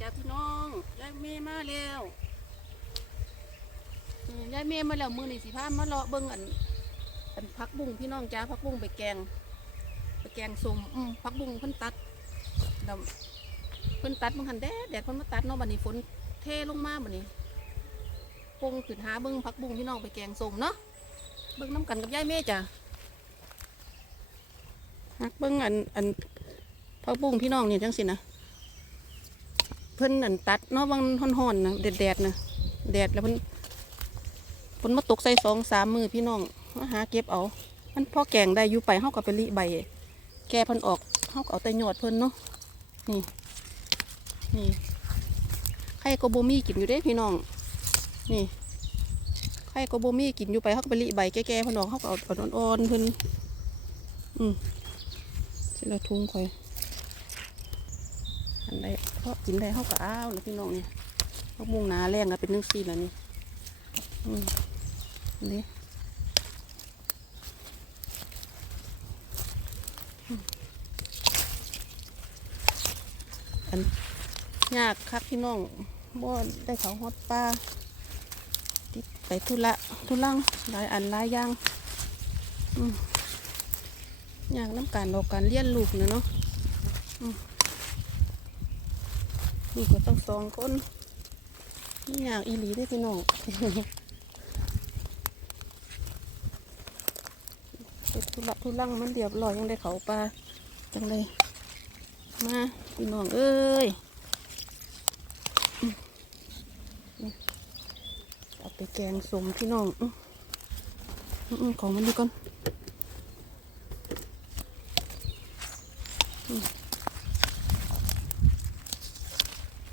จ้าพี่น้องยายเมย์มาแล้วอืมยายเมย์มาแล้วมือนี่สิพามาเลาะเบิ่งอันอันพักบุ้งพี่น้องจ้าพักบุ้งไปแกง ไปแกงส้มอืมพักบุ้งเพิ่นตัดดำเพิ่นตัดบางหันแดดแดดเพิ่นมาตัดเนาะบัดนี้ฝนเทลงมาบัดนี้ปงขึ้นหาเบิ่งพักบุ้งพี่น้องไปแกงส้มเนาะเบิ่งน้ำกันกับยายเมย์จ้ะฮักเบิ่งอันอันพักบุ้งพี่น้องเนี่ยจังสินะ เพิ่นนั่นตัดเนาะบางห่อนๆนะแดดๆนะแดดแล้วเพิ่นฝนมาตกใส่สองสามมือพี่น้องมาหาเก็บเอา มันพ่อแกงได้อยู่ไปเฮาก็ไปรีใบ แกเพิ่นออกเฮาก็เอาแต่ยอดเพิ่นเนาะนี่นี่ไข่ก็บ่มีกินอยู่เด้พี่น้อง นี่ไข่ก็บ่มีกินอยู่ไปเฮาก็ไปรีใบแก่ๆเพิ่นออกเฮาก็เอาอ่อนๆเพิ่นอืมสิละทุ่งข่อย อันใดเพราะกินได้เขาก็อ้าวนะพี่น้องเนี่ยเขามุงนาแรงอะเป็นนึ่งซีแล้วนี่อืมนี่อันยากครับพี่น้องบ่ได้เขาฮอดปลาติดไปทุละทุลังหลายอันหลายอย่างอยากน้ำการดอกการเลี้ยนลูกเนี่ยเนาะ นี่ก็ต้องสองคนนี่อยางอีหลีได้พี่น้องเฮ็ดทุลักทุลังมันเรียบร้อยยังได้เขาปลาจังเลยมาพี่น้องเอ้ยเอาไปแกงสมพี่น้องอของมันดีก่อน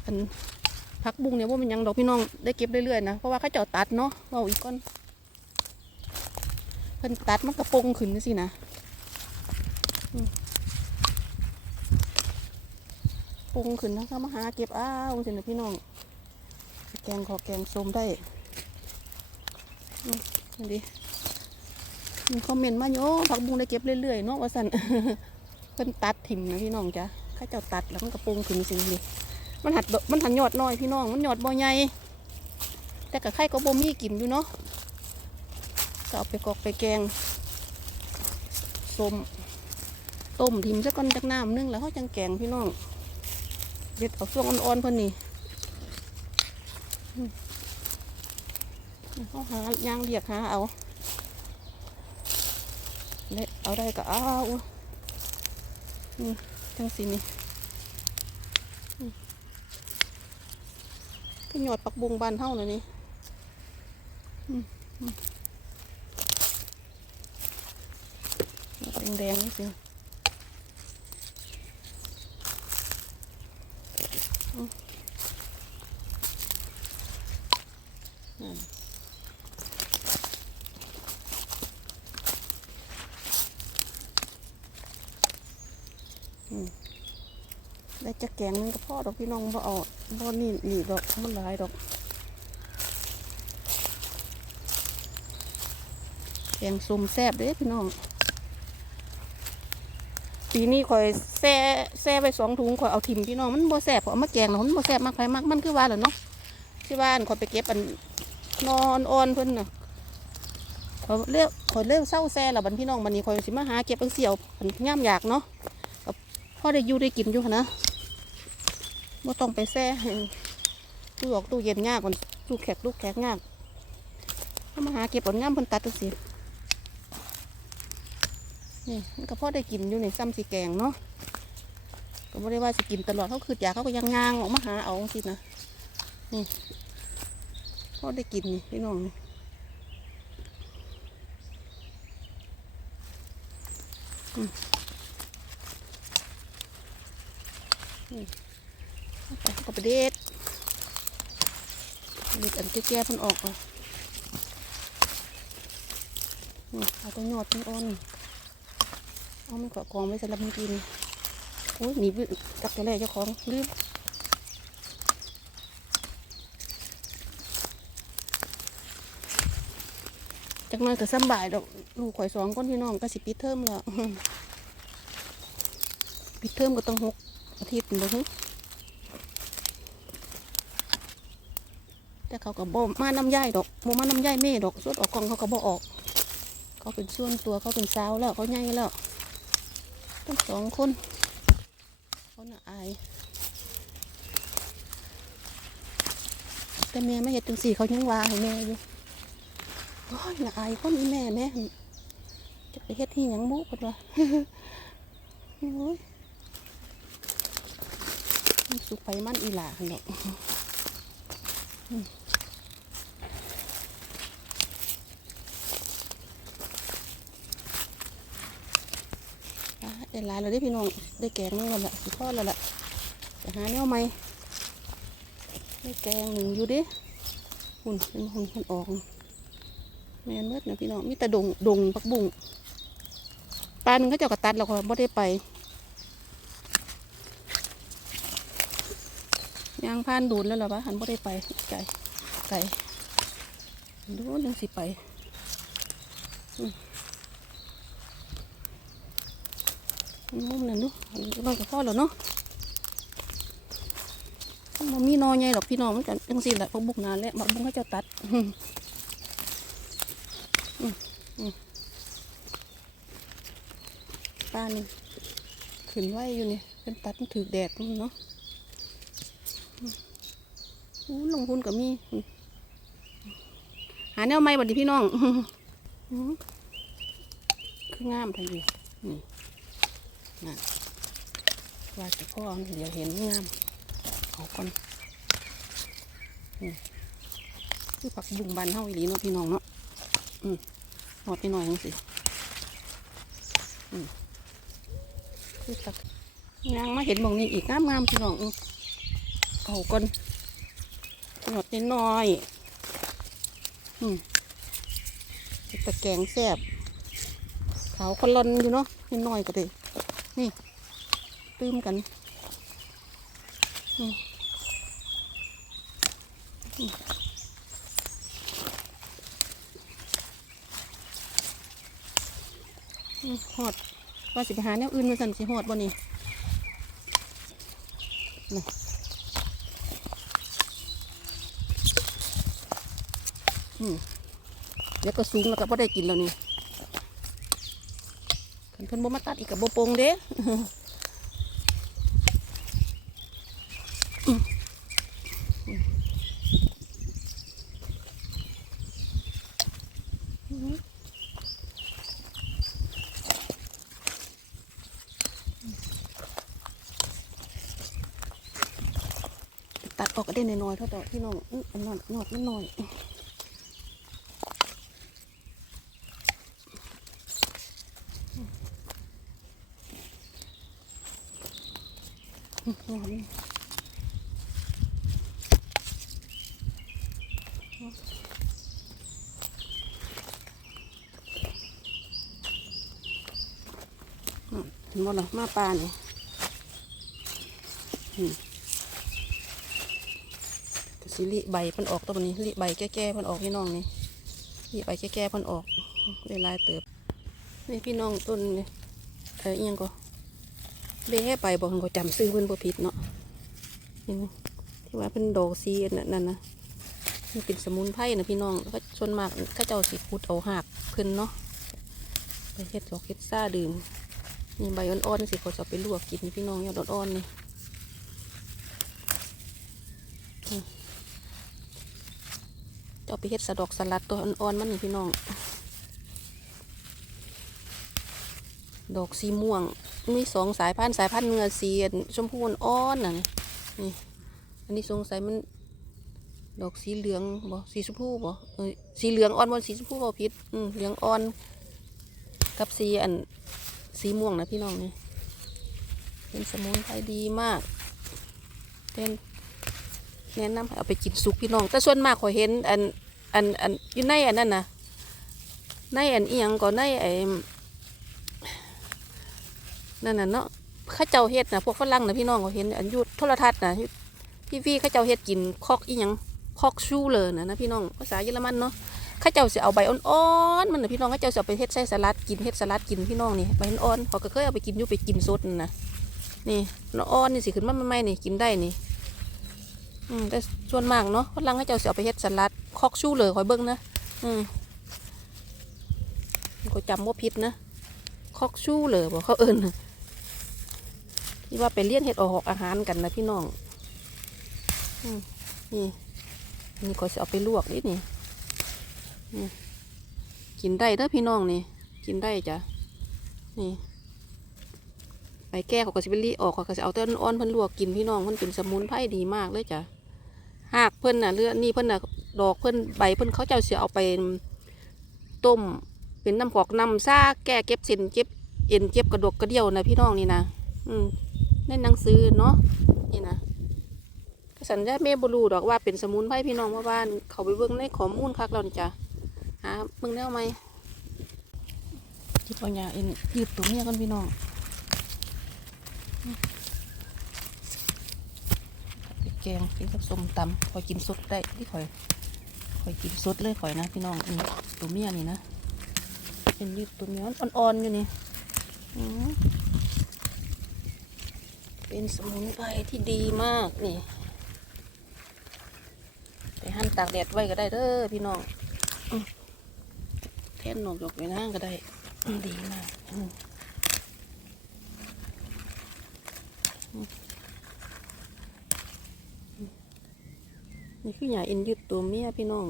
อันผักบุ้งเนี่ยว่ามันยังดอกพี่น้องได้เก็บเรื่อยๆนะเพราะว่าเขาเจ้าตัดเนาะเอาอีกก้อนเพิ่นตัดมันกระโปรงขึ้นสินะปรงขึ้นนะเขามาหาเก็บอ้าวสินะพี่น้อง แกงขอแกงส้มได้นี่ดิมีคอมเมนต์มาโยผักบุ้งได้เก็บเรื่อยๆเนาะว่าสันเพิ่นตัดถิ่มนะพี่น้องจ้ะเขาเจ้าตัดแล้วมันกระโปรงขึ้นสินี่ มันหัดมันหันยอดน้อยพี่น้อง มันยอดบ่ใหญ่แต่กับไข่ก็บ่มีกินอยู่เนาะก็เอาไปกอกไปแกงส้มต้มทิมซะก่อนจากน้ำนึ่งแล้วเขาจังแกงพี่น้องเด็ดเอาช่วงอ่อนๆเพิ่นนี่เขาหายางเรียกหาเอาเละเอาได้ก็เอาวจังสินี่ ก็หยอดปักบุงบานเท่าเลยนี่อืมอืมแดงๆนี่สิอืมนั่นอืมได้ จะแกงนึงก็พอดอกพี่น้องบ่เอาบ่นี่นี่ดอกมันหลายดอก แกงส้มแซ่บเด้พี่น้อง ปีนี้ข่อยแซ่แซ่ไปสองถุงข่อยเอาทิมพี่น้องมันบ่แซ่บข่อยเอามาแกงแล้วมันบ่แซ่บมากไปมากมันคือว่าแหละเนาะที่บ้านข่อยไปเก็บอันนอนอ่อนเพิ่นน่ะข่อยเลี้ยวข่อยเลี้ยวเศร้าแซ่ล้วบัดพี่น้องบัดนี้ข่อยสิมาหาเก็บอังเสียวอันย่ามอยากเนาะก็พอได้อยู่ได้กินอยู่นะ บ่ต้องไปแซ่ให้ตู้ออกตู้เย็นยากกว่าตู้แขกตู้แขกยากเอามาหาเก็บผลงามเพิ่นตัดจังซี่นี่มันก็พอได้กินอยู่ในซ้ำสีแกงเนาะก็ไม่ได้ว่าสิกินตลอดเขาคืออยากเขาก็ยังงางออกมาหาเอาสินะนี่พอได้กินนี่พี่น้องนี่อืมนี่ ไปก็ไปเด็ดเด็ดอันแก่ๆเพิ่นออกอะนี่เอาตัวยอดเป็นอ่อนเอามันก็กองไว้สำหรับมันกินโอ้ยหนีบกับตัวแรกเจ้าของลืมจักหน้อยก็สบายดอกลูกข่อยสองคนพี่น้องก็สิปิดเทอมแล้วปิดเทอมก็ต้องหกอาทิตย์บ่ฮึ แต่เขาก็บ่มาน้ำย่ายดอกบ่มาน้ำย่ายเม่ดอกส่วนออกกองเขาก็บ่ออก เขาเป็นส่วนตัวเขาเป็นสาวแล้วเขาใหญ่แล้วต้องสองคนเขาน่ะอายแต่แม่ไม่เห็นจังสี่เขายังว่าให้แม่อยู่โอ้ยน่าอายคนนี้แม่แม่จะไปเฮ็ดที่ยังบุกันวะโอ้ยสุกไปมันอีหลาหั่นดอกอืมอะ ได้หลายแล้วด้พี่น้องได้แกงนึงแล้วล่ะสิทอดแล้วล่ะจะหาแนวใหมไม่แกงหนึ่งอยู่ดิหุ่นเป็นหุ่นหุ่นออกแมนเบิดนะพี่น้องมีแต่ดงดงปักบุ้งปลาหนึ่งเขาเจ้ากระตัดแล้วก็บ่ได้ไป ยางพานดูดแล้วหรอวะหันบ่ได้ไปไก่ไก่ดูยังสิไปมุมนั่นดูน้อยกับพ่อแล้วเนาะมันมีนอใหญ่หรอกพี่น้องมันกันจังสิแหละพวกบุกนานแล้วบักบุกเขาเจะตัดป้านี่ขึ้นไว้อยู่นี่เป็นตัดมันถือแดดมันเนาะ อู้ลงทุนกับมีหาแนวใหม่บัดนี้พี่น้องคืองามทันทีนี่นะว่าแต่พ่อเดี๋ยวเห็นงามเอาก่อนอืมคือผักบุ้งบานเฮาอีหลีเนาะพี่น้องเนาะอืมหอดไปหน่อยจังสิอืมคือผักยางมาเห็นมองนี้อีกงามงามพี่น้องเอาก่อน หอดนิดน่อยอืมตะแกงแซ่บขาวคนลอนอยู่เนาะนิดหน่อยก็ได้นี่ ตื้มกันหอดว่าสิไปหาแนวอื่นมาสั่นสิหอดบ่นี่น่ะอืม เดี๋ยวก็สูงแล้วก็บ่ได้กินแล้วนี่คันเพิ่นบ่มาตัดอีกกับบ่โปงเด้ตัดออกก็ได้น้อยๆเท่าต่อพี่น้องอื้ออันนอนนอดมันน้อย อื้อนอนนี่อืมเห็นบ่ล่ะมาปลาเนี่ยสิลิใบมันออกตัวนี้ลิใบแก่ๆมันออกพี่น้องนี่ลิใบแก่ๆมันออกได้หลายเติบนี่พี่น้องต้นนี่เออเอียงก็ เบ้ไปบอกเขาจำซื้อเพิ่นบ่ผิดเนาะนี่นที่ว่าเป็นดอกซีอันนั่นนะนี่เป็นสมุนไพรนะพี่น้องแล้วก็ส่วนมากเข้าเจ้าสิขุดเอาหากเพิ่นเนาะไปเฮ็ดดอกเฮ็ดซ่าดื่มนี่ใบอ่อนๆสิเขาจะไปลวกกินพี่น้องยอดอ่อนๆนี่จะเอาไปเฮ็ดสะดอกสลัดตัวอ่อนๆมันนี่พี่น้อง ดอกสีม่วง มีสองสายพันธุ์สายพันธุ์เนื้อสีอันชมพูอ่อนน่ะนี่ อันนี้สงสัยมันดอกสีเหลืองบ่สีชมพูบ่เอ้ยสีเหลืองอ่อนบ่สีชมพูบ่ผิดอืมเหลืองอ่อน กับสีอันสีม่วงนะพี่น้องนี่เป็นสมุนไพรดีมากเป็นแนะนำให้เอาไปกินสุกพี่น้อง แต่ส่วนมากขอยเห็นอันอันอันอยู่ในอันนั้นนะในอันอียังก็ในไอ นั่นน่ะเนาะข้าเจ้าเฮ็ดนะพวกฝรั่งนะพี่น้องเขาเห็นอันยุโทรทัศน์นะทีวีเข้าเจ้าเฮ็ดกินคอกอีหยังคอกชูเลยนะนะพี่น้องภาษาเยอรมันเนาะข้าเจ้าสิเอาใบอ่อนๆมันนะพี่น้องข้าเจ้าสิเอาไปเฮ็ดใส่สลัดกินเฮ็ดสลัดกินพี่น้องนี่ใบอ่อนเขาก็เคยเอาไปกินอยู่ไปกินสดนั่นะนี่อ่อนนี่สิขึ้นมาใหม่ๆนี่กินได้นี่อืมแต่ส่วนมากเนาะฝรั่งให้เจ้าเสียเอาไปเฮ็ดสลัดคอกชูเลยคอยเบิ่งนะอืมก็จำว่าผิดนะคอกชูเลยบอกเขาเอิญนะ ที่ว่าไปเลี้ยนเฮ็ดออกอาหารกันนะพี่น้องนี่นี่ก็จะเอาไปลวกนิดนี่กินได้เด้อพี่น้องนี่ กินได้จ้ะนี่ไปแก้เขาก็สิไปรีออกเขาก็จะเอาแต่อ่อนเพิ่นลวกกินพี่น้องเพิ่นเป็นสมุนไพรดีมากเลยจ้ะหากเพิ่นน่ะเลือนี่เพิ่นน่ะดอกเพิ่นใบเพิ่นเขาเจ้าเสียเอาไปต้มเป็นน้ำกอกน้ำซ่าแก้เก็บเส้นเจ็บเอ็นเจ็บกระดกกระเดี่ยวนะพี่น้องนี่นะอืม ในหนังสือเนาะนี่นะกสัญญาเมบรูดอกว่าเป็นสมุนไพรพี่น้องว่าบ้านเขาไปเบิ่งในข้อมูลคักแล้วนี่จ้ะหาเบิ่งแนวไหมจิบเอาหยาเอ็นยืดตัวเมียกันพี่น้องแกงกินกับส้มตำคอยกินสดได้ที่คอยคอยกินสดเลยคอยนะพี่น้องนี่ตัวเมียนี่นะเป็นยืดตัวเมียอ่อนๆอยู่นี่อื เป็นสมุนไพรที่ดีมากนี่ไปหั่นตากแดดไว้ก็ได้เด้อพี่น้องแทนหนกยกไว้นั่งก็ได้ดีมากนี่คือหยาอ็นยืดตัวเมียพี่น้อง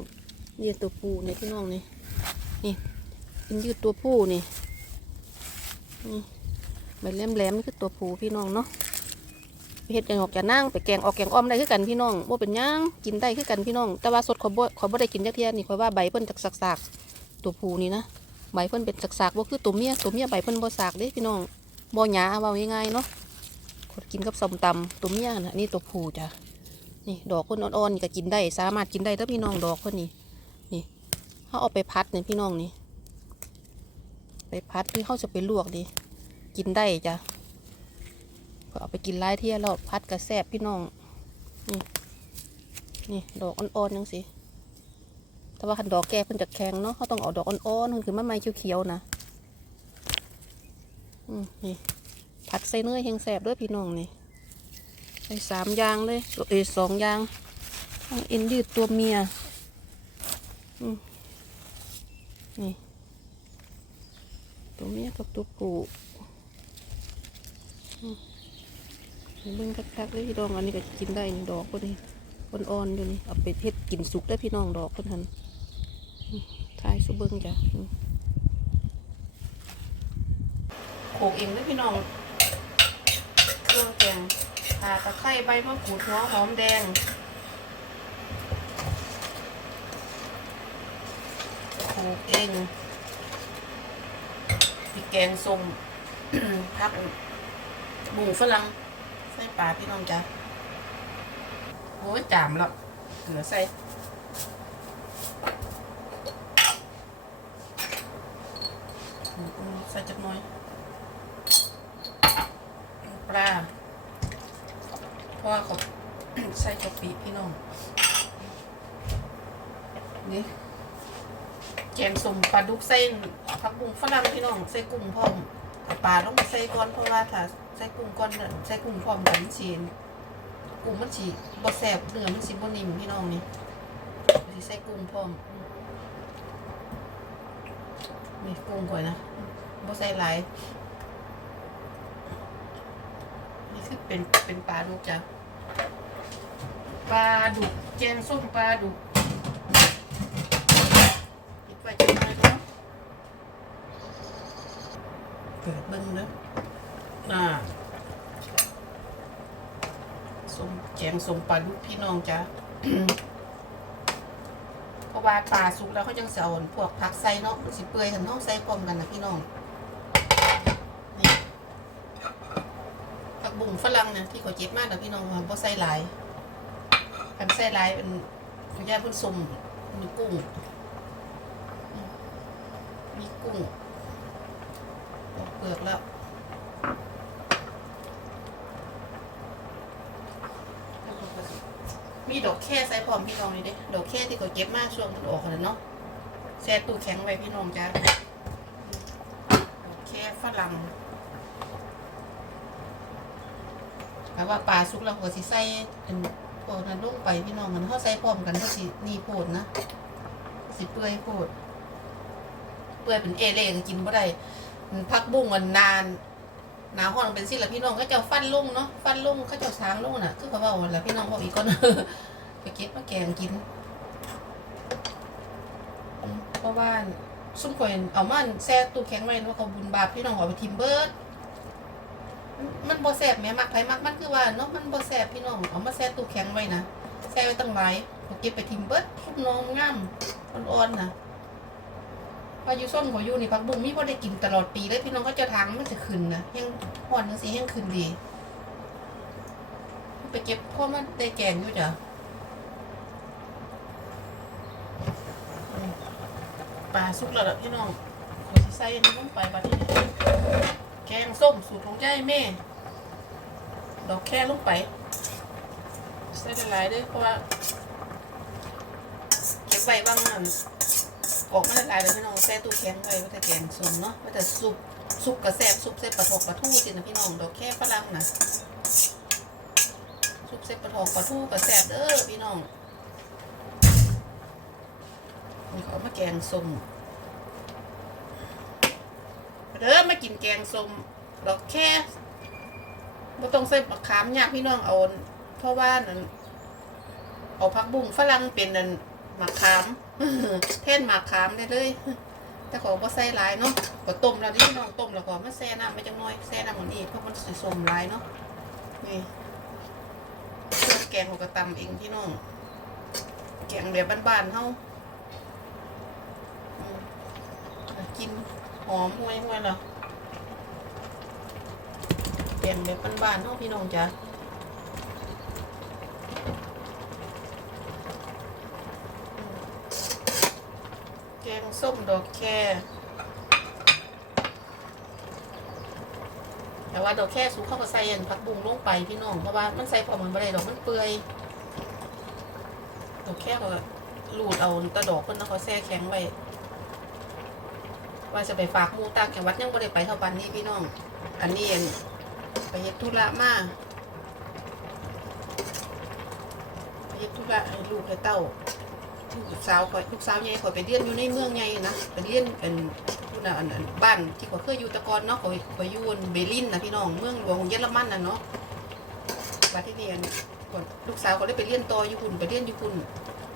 นี่ตัวปูเนี่ยพี่น้องนี่นี่เป็นยืดตัวผู้นี่นี่ใบแหลมๆนี่คือตัวผู้พี่น้องเนาะ ไปเฮ็ดอย่างออกจากนั่งไปแกงออกแกงอ้อมได้คือกันพี่น้องบ่เป็นย่างกินได้คือกันพี่น้อง แต่ว่าสดขอยบ่ขอยบ่ได้กินจักเทียนี่ขอยว่าใบเพิ่นจากสากๆตัวผูนี่นะใบเพิ่นเป็นสากๆบ่คือตัวเมียตัวเมียใบเพิ่นบ่สากเด้พี่น้องบ่หยาว่าง่ายๆเนาะคนกินกับส้มตำตัวเมียน่ะนี่ตัวผูจ้ะนี่ดอกเพิ่นอ่อนๆนี่ก็กินได้ สามารถกินได้เด้อพี่น้องดอกเพิ่นนี่นี่เฮาเอาไปพัดนี่พี่น้องนี่ไปพัดหรือเขาจะไปลวกดีกินได้จ้ะ ก็เอาไปกินไล่เที่ยแล้วพัดกระแซบพี่น้อง นี่ นี่ดอกอ่อนๆยังสิแต่ว่าคันดอกแก่เพิ่นจะแข็งเนาะเขาต้องเอาดอกอ่อนๆมันคือมันไม่เขียวๆนะอืมนี่ผัดใส่เนื้อแห้งแสบด้วยพี่น้องนี่ใส่สามอย่างเลยเอยสองอย่างทั้งเอ็นยืดตัวเมียอืมนี่ตัวเมียกับตัวผู้อืม เบิ่งคักๆเลยพี่น้องอันนี้ก็กินได้นี่ดอกคนนี้คนอ่อนอยู่นี่เอาไปเฮ็ดกินสุกได้พี่น้องดอกคนหันทายสุเบิ้งจ้ะโขกเองเด้อพี่น้องเครื่องแกงข่าตะไคร้ใบมะกรูดหัวหอมแดงโขกเองพริกแกงส้มพักหมูฝรั่ง ใส่ปลาพี่น้องจ้ะโอ้ยจามแล้วเหลือใส่ใส่จักน่อยปลาเพราะว่าเขาใส่กะปิพี่น้อง นี่แกงสมปลาดุกเส้นผักบุ้งฝรั่งพี่น้องใส่กุ้งพร้อม ปลาลงไปใส่ก่อนเพราะว่าถ้าใส่กุ้งก่อนใส่กุ้งพร้อมกันมันกุ้งมันสิบ่แซ่บเนื้อมันสิบนิ่มพี่น้องนี่สิใส่กุ้งพร้อมนี่กุ้งก่อนนะบ่ใส่หลายนี่คือเป็นเป็นปลาดุกจ้ะปลาดุกแกงส้มปลาดุก ปิดไว้จังเลยเนาะ เปิดเบิ้งเนาะอ่าสมแกงสมปลาดุกพี่น้องจ้ะเพราะว่าปลาสุกแล้วเขาจังเสียอ่อนพวกผักใส่เนาะมันสิเปื่อยถึงต้องใส่พร้อมกันนะพี่น้องนี่ผักบุ้งฝรั่งเนี่ยที่เขาเจ็บมากนะพี่น้องเพราะใส่หลายกันใส่หลายเป็นขอยาตพุ่นสมมีกุ้งมีกุ้ง ลือกแล้วมีดอกแค่ใส่พร้อมพี่น้องนี่เด้ดอกแค่ที่เขาเก็บมากช่วงมันออกเลยเนาะแช่ตู้แข็งไว้พี่น้องจ้าดอกแค่ฝรั่งแต่ว่าปลาสุกแล้วหัวสิใส่เป็นพวกนั้นลงไปพี่น้องมันเขาใส่พร้อมกันเขาสินี่โพดนะสิเปื่อยโพดเปื่อยเป็นเอเล่ก็กินบ่ได้ พักบุ้งมันนานหนาวห้อนเป็นสิละพี่น้องก็จะฟันลุ่งเนาะฟันลุ่งเขาจะช้างลุ่งน่ะ คือเขาบอกว่าละพี่น้องบอกอีกก่อนไปเก็บมาแกงกินเพราะว่าซุ่มข่อยเอามันแซ่ตู้แข็งไว้เนาะเขาบุญบาปพี่น้องเอาไปทิมเบิร์ดมันบ่แซ่บแม่มักไผมักมันคือว่าเนาะมันบ่แซ่บพี่น้องเอามาแซ่ตู้แข็งไว้นะแซ่ไว้ตั้งหลายเอก็บไปทิมเบิร์ดทุกน้องงามอ่อนๆนะ พายุส้นของอยู่นี่ผักบุ้งมีบ่ได้กินตลอดปีเลยพี่น้องก็จะทางมันจะขึ้นนะยังฮ้อนจังซี่ยังขึ้นดี ไปเก็บพราะมันได้แกงอยู่จ้ะปลาสุกแล้วล่ะพี่น้องขอสิใส่อันนี้ลงไปบัดนี้แกงส้มสูตรของยายแม่ ดอกแค่ลงไปใส่หลายๆด้วยเพราะว่าเก็บไว้บางอัน ออกมาหลายๆเลยพี่น้องแซ่ตู้แข็งไว้ว่าแต่แกงส้มเนาะว่าแต่ซุปซุปกระแซบซุปเส้นปลาทอกปลาทูสินะพี่น้องดอกแค่ฝรั่งนะซุปเส้นปลาทอกปลาทูกระแซบเด้อพี่น้องนี่เขามาแกงส้มเด้อมากินแกงส้มดอกแค่บ่ต้องใส่บักขามยากพี่น้องเอาเพราะว่านั่นเอาผักบุ้งฝรั่งเป็นนั่นมากขาม แทนหมากขามได้เลย แต่ขอบ่ใส่หลายเนาะก็ต้มแล้วนี่พี่น้องต้มแล้วก็มาแช่น้ำไปจังน้อยแช่น้ำหมดนี้เพราะมันสิสมหลายเนาะนี่เครื่องแกงของกระตำเองพี่น้องแกงแบบบ้านๆเฮากินหอมห่วยห่วยเหรอเปลี่ยนแบบบ้านๆเนาพี่น้องจ้ะอืมแกง ส้มดอกแคแต่ว่าดอกแค่สูเข้ากับใส่อันผักบุ้งลงไปพี่น้องเพราะว่ามันใส่พอมันไม่ได้ดอกมันเปื่อยดอกแค่เขาก็ลูดเอาตะดอกเพิ่นแล้วเขาแช่แข็งไว้ว่าจะไปฝากมูตางจังหวัดยังไม่ได้ไปเท่าปันนี้พี่น้อง อันนี้เองไปเฮ็ดธุระมาไปเฮ็ดธุระให้ลูกให้เต้า ลูกสาวคอยลูกสาวใหญ่คอยไปเรียนอยู่ในเมืองใหญ่นะไปเรียนเป็นผู้น่ะอันอันบ้านที่เขาเคยอยู่แตะกอนเนาะคอยคอยอยู่อันเบลินนะพี่น้องเมืองหลวงของเยอรมันน่ะเนาะบัดที่นี่อันก่อนลูกสาวก็ได้ไปเรียนต่ออยู่พุ่นไปเรียนอยู่พุ่น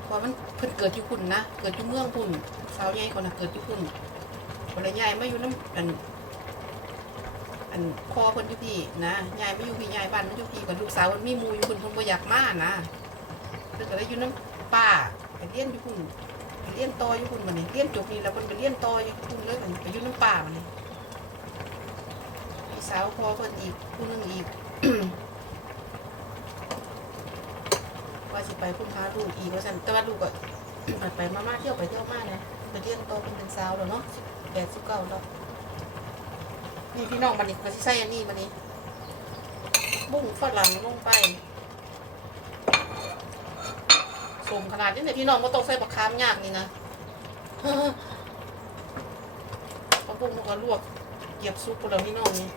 เพราะมันเพิ่นเกิดอยู่พุ่นะเกิดอยู่เมืองพุ่นสาวใหญ่คนน่ะเกิดอยู่พุ่นคนละยายมาอยู่น้ำอันอันคอคนอยู่พี่นะยายไม่อยู่พี่ยายบ้านไมันอยู่พี่กับลูกสาวมันมีหมูอยู่คนคนบ่อยากมานะเพิ่นก็เลยอยู่น้ำป้า ไปเลี้ยนอยู่คุณไปเลี้ยนต่ออยู่คุณมันนี่เลี้ยนจบนี่แล้วมันไปเลี้ยนต่ออยู่คุณเลยมันไปอยู่น้ำป้ามันนี่พี่สาวพอเพิ่นอีกผู้หนึงอีกว่าสิไปพุ่นพาลูกอีกว่าซั่นแต่ว่าลูกก็ไปไปมามาเที่ยวไปเที่ยวมาเนี่ยไปเรียนโตเป็นเป็นสาวแล้วเนาะแปดสิบเก้าแล้วนี่พี่น้องมันนี่มาที่ใส่อันนี้มันนี่บุ้งฝรั่งลงไป สมขนาดนี้เนี่ยพี่น้องก็ต้องใส่บักคามยากนี่นะเพราะบุ้งมันก็ลวกเหยียบซุกแล้วพี่น้องนี่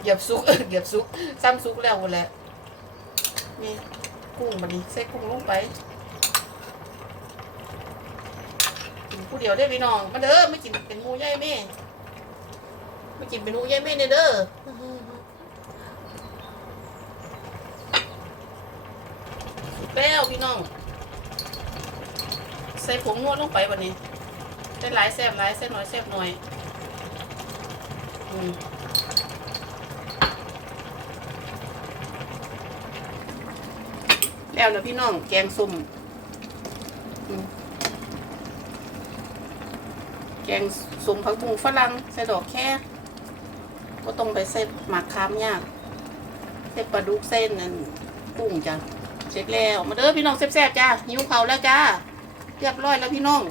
เหยียบซุกเหยียบซุกซ้ำซุกแล้วหมดแหละนี่กุ้งมันนี่ใส่กุ้งลงไปกินผู้เดียวได้พี่น้องมาเด้อไม่กินเป็นมูย่ายแม่ไม่กินเป็นมูย่ายแม่เนี่ยเด้อสุด แล้วพี่น้อง ใส่ผงนวดลงไปวันนี้ได้หลายแซ่บหลายแซ่บน้อยแซ่บน้อยอืมแล้วนะพี่น้องแกงส้มอืมแกงสุ่มผักบุ้งฝรั่งใส่ดอกแค่ก็ต้องไปใส่หมักคามยาก ใส่ปลาดุกเส้นนั่นกุ้งจ้ะ สร็จแล้ว มาเด้อพี่น้องแซ่บๆจ้าหิวเขาแล้วจ้าเรียบร้อยแล้วพี่น้อง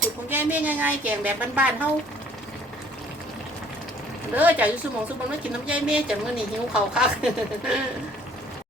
สูตรของยายเม่ง่ายๆแกงแบบบ้านๆเฮาเด้อจ้าอยู่สมองสมองแล้วกินน้ำยายเม่จังมื้อนี้หิวเขาคัก